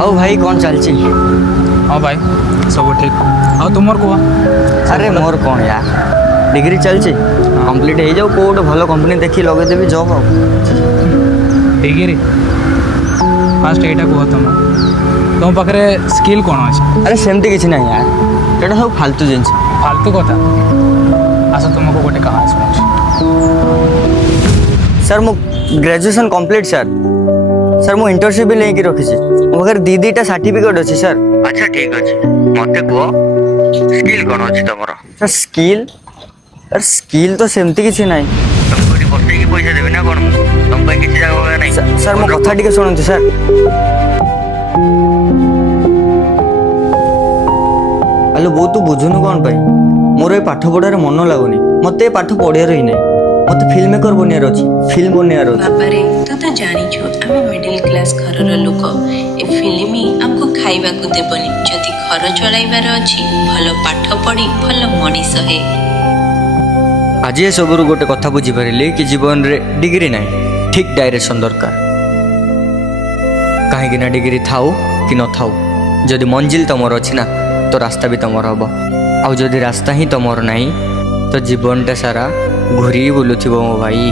ଆଉ ଭାଇ କ'ଣ ଚାଲିଛି? ହଁ ଭାଇ ସବୁ ଠିକ୍। ଆଉ ତୁମର କୁହ? ଆରେ ମୋର କ'ଣ ୟାର, ଡିଗ୍ରୀ ଚାଲିଛି, କମ୍ପ୍ଲିଟ୍ ହେଇଯାଉ, କେଉଁ ଗୋଟେ ଭଲ କମ୍ପାନୀ ଦେଖି ଲଗେଇଦେବି ଜବ୍। ଆଉ ଡିଗ୍ରୀ ଫାଷ୍ଟ ଏଇଟା କୁହ, ତୁମ ପାଖରେ ସ୍କିଲ୍ କ'ଣ ଅଛି? ଆରେ ସେମିତି କିଛି ନାହିଁ ୟାର, ସେଇଟା ସବୁ ଫାଲତୁ ଜିନିଷ। ଫାଲତୁ କଥା? ଆସ ତୁମକୁ ଗୋଟେ କାହାଣୀ ଶୁଣୁଛି। ସାର୍ ମୁଁ ଗ୍ରାଜୁଏସନ୍ କମ୍ପ୍ଲିଟ୍ ସାର୍। ସାର୍ ମୁଁ ଇଣ୍ଟର୍ନସିପ୍ ବି ନେଇକି ରଖିଛି, ମୋ ପାଖରେ ଦୁଇଟା ସାର୍ଟିଫିକେଟ୍ ଅଛି ସାର୍। ଆଚ୍ଛା ଠିକ୍ ଅଛି, ମୋତେ କୁହ ସ୍କିଲ୍ କ'ଣ ଅଛି ତମର? ସାର୍ ସ୍କିଲ୍ ତ ସେମିତି କିଛି ନାହିଁ। ତମକୁ ଏଠି ବସେଇକି ପଇସା ଦେବି ନା କ'ଣ? ତମ ପାଇଁ କିଛି ଜାଗା ନାହିଁ। ସାର୍ ମୋ କଥା ଟିକେ ଶୁଣନ୍ତୁ ସାର୍। ହ୍ୟାଲୋ ବୋଉ, ତୁ ବୁଝୁନୁ କ'ଣ ପାଇଁ? ମୋର ଏ ପାଠ ପଢ଼ାରେ ମନ ଲାଗୁନି, ମୋତେ ଏ ପାଠ ପଢ଼ିବାର ହିଁ ନାହିଁ। ମୋତେ ଫିଲ୍ମ ମେକର ବନିବାର ଅଛି, ଫିଲ୍ମ ବନିବାର ଅଛି। ବାବାରେ, ତୁ ତ ଜାଣିଛୁ ଆମେ ମିଡିଲ କ୍ଲାସ ଘରର ଲୋକ। ଏ ଫିଲ୍ମ ଆମକୁ ଖାଇବାକୁ ଦେବନି। ଯଦି ଘର ଚଳାଇବାର ଅଛି, ଭଲ ପାଠ ପଢ଼ି ଭଲ ମଣିଷ ହେ। ଆଜି ଏସବୁରୁ ଗୋଟେ କଥା ବୁଝିପାରିଲି କି ଜୀବନରେ ଡିଗ୍ରୀ ନାହିଁ, ଠିକ୍ ଡାଇରେକ୍ସନ୍ ଦରକାର। କାହିଁକି ନା ଡିଗ୍ରୀ ଥାଉ କି ନଥାଉ, ଯଦି ମଞ୍ଜିଲ ତମର ଅଛି ନା, ତ ରାସ୍ତା ବି ତମର ହେବ। ଆଉ ଯଦି ରାସ୍ତା ହିଁ ତମର ନାହିଁ, ତ ଜୀବନଟା ସାରା ଘୁରି ବୁଲୁଥିବ ମୋ ଭାଇ।